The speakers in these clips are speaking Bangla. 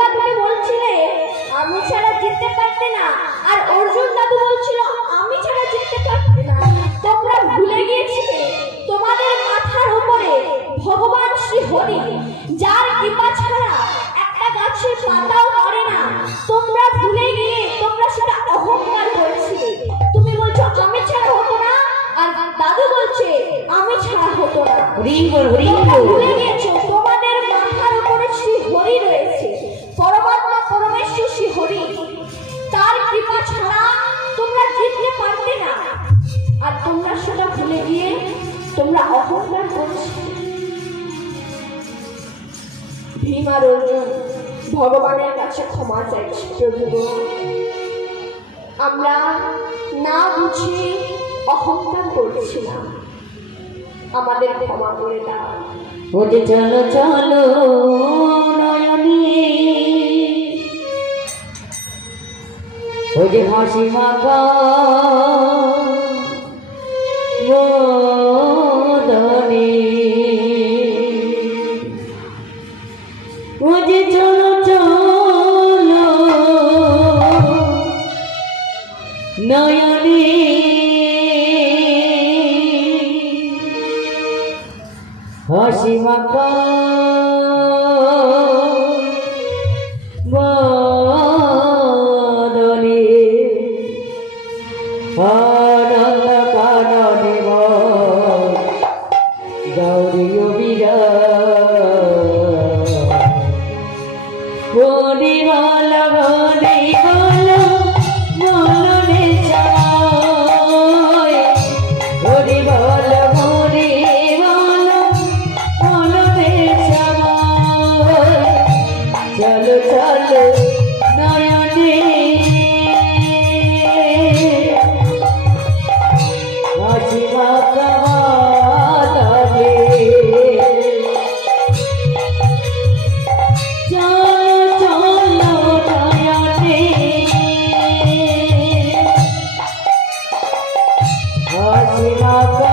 দাদুকে বলছিলে আমি ছাড়া জিততে পারতে না। আর অর্জুন দাদু বলছিল আমি ছাড়া জিততে পারতে না। তোমরা ভুলে গিয়েছিলে তোমাদের মাথার উপরে ভগবান শ্রী হরি যার কৃপা ছাড়া একটা গাছের পাতাও নড়ে না। তোমরা ভুলে গিয়ে তোমরা সেটা অহংকার করেছিলে। তুমি বলছো আমি ছাড়া হতো না। আর দাদু বলছে আমি ছাড়া হতো না। ভুলে গেছো অহংকার করছ ভীম আর অর্জুন ভগবানের কাছে ক্ষমা চাইছে প্রভু। আমরা না বুঝে অহংকার করছিলাম। আমাদের ক্ষমা করে দাও। ওরে চলো চলো নয়নী ওরে হাসি মাখা ওরে চলো চলো। নয়নী। হাসি মাখা। বদনে। আনন্দ হাসি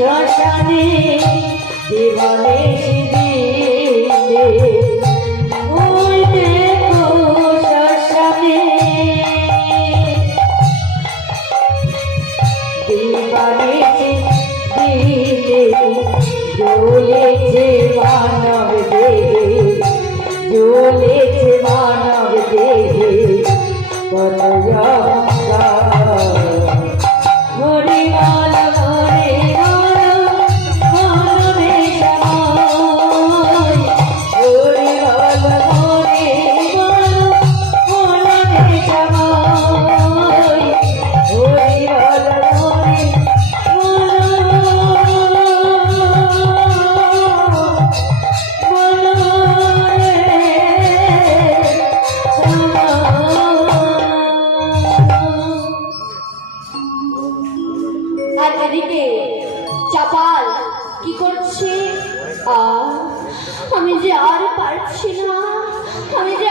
শ্মশানে জীবনে সিঁড়িতে আমি যে আর পারছি না আমি যে